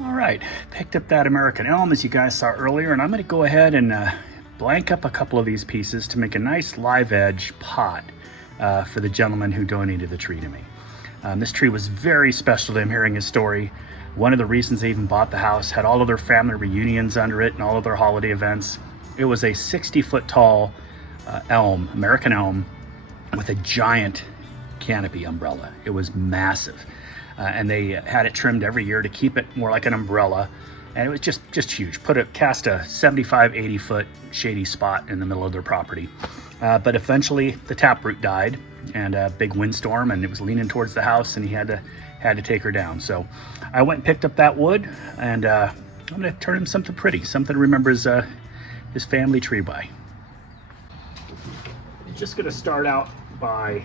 All right, picked up that American Elm as you guys saw earlier, and I'm going to go ahead and blank up a couple of these pieces to make a nice live edge pot for the gentleman who donated the tree to me. This tree was very special to him, hearing his story. One of the reasons they even bought the house, had all of their family reunions under it and all of their holiday events. It was a 60-foot tall elm, American elm, with a giant canopy umbrella. It was massive. And they had it trimmed every year to keep it more like an umbrella. And it was just huge. Cast a 75, 80-foot shady spot in the middle of their property. But eventually the taproot died, and a big windstorm, and it was leaning towards the house, and he had to take her down. So I went and picked up that wood, and I'm gonna turn him something pretty, something to remember his family tree by. I'm just gonna start out by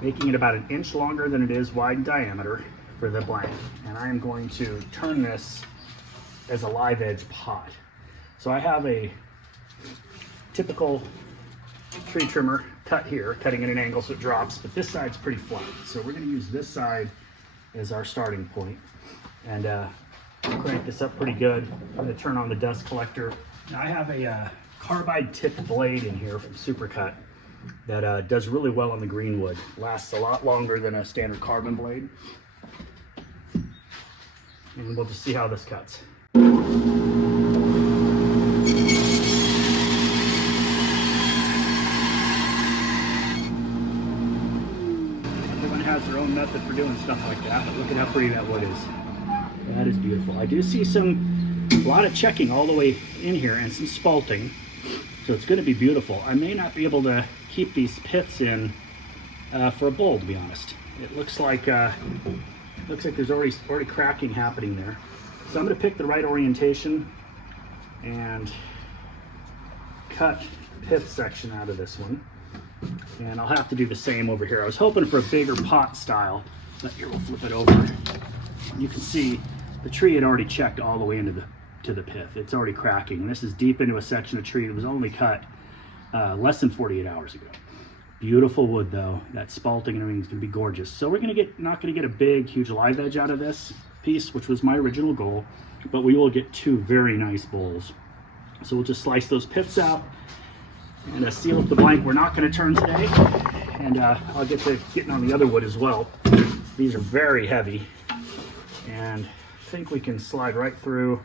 making it about an inch longer than it is wide in diameter for the blank. And I am going to turn this as a live edge pot. So I have a typical tree trimmer cut here, cutting at an angle so it drops, but this side's pretty flat. So we're gonna use this side as our starting point. And crank this up pretty good. I'm gonna turn on the dust collector. Now I have a carbide tipped blade in here from Supercut that does really well on the green wood. Lasts a lot longer than a standard carbon blade. And we'll just see how this cuts. Everyone has their own method for doing stuff like that, but look at how pretty that wood is. That is beautiful. I do see a lot of checking all the way in here and some spalting. So it's going to be beautiful. I may not be able to keep these piths in for a bowl, to be honest. It looks like there's already cracking happening there. So I'm going to pick the right orientation and cut pith section out of this one. And I'll have to do the same over here. I was hoping for a bigger pot style, but here we'll flip it over. You can see the tree had already checked all the way into the pith. It's already cracking. This is deep into a section of tree that was only cut less than 48 hours ago. Beautiful wood though. That spalting and everything is going to be gorgeous. So we're not going to get a big, huge live edge out of this piece, which was my original goal, but we will get two very nice bowls. So we'll just slice those piths out and seal up the blank we're not going to turn today. And I'll get to getting on the other wood as well. These are very heavy, and I think we can slide right through.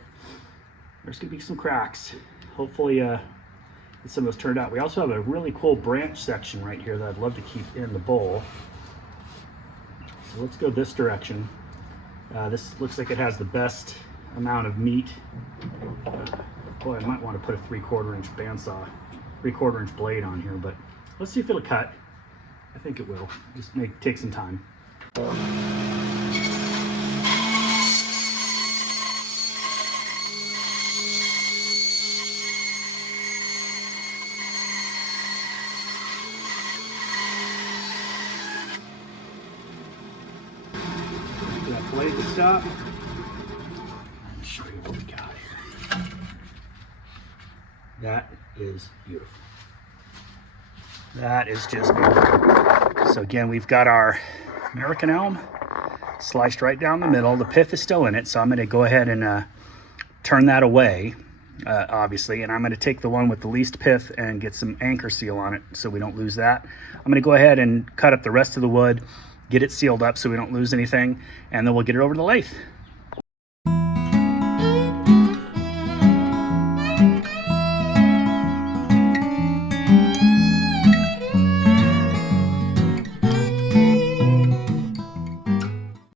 There's going to be some cracks. Hopefully get some of those turned out. We also have a really cool branch section right here that I'd love to keep in the bowl. So let's go this direction. This looks like it has the best amount of meat. Boy, I might want to put a 3/4 inch bandsaw, 3/4 inch blade on here, but let's see if it'll cut. I think it will. Just take some time. That blade to stop. Let me show you what we got here. That is beautiful. That is just beautiful. So again, we've got our American Elm sliced right down the middle. The pith is still in it, so I'm going to go ahead and turn that away, obviously, and I'm going to take the one with the least pith and get some anchor seal on it so we don't lose that. I'm going to go ahead and cut up the rest of the wood, get it sealed up so we don't lose anything, and then we'll get it over to the lathe.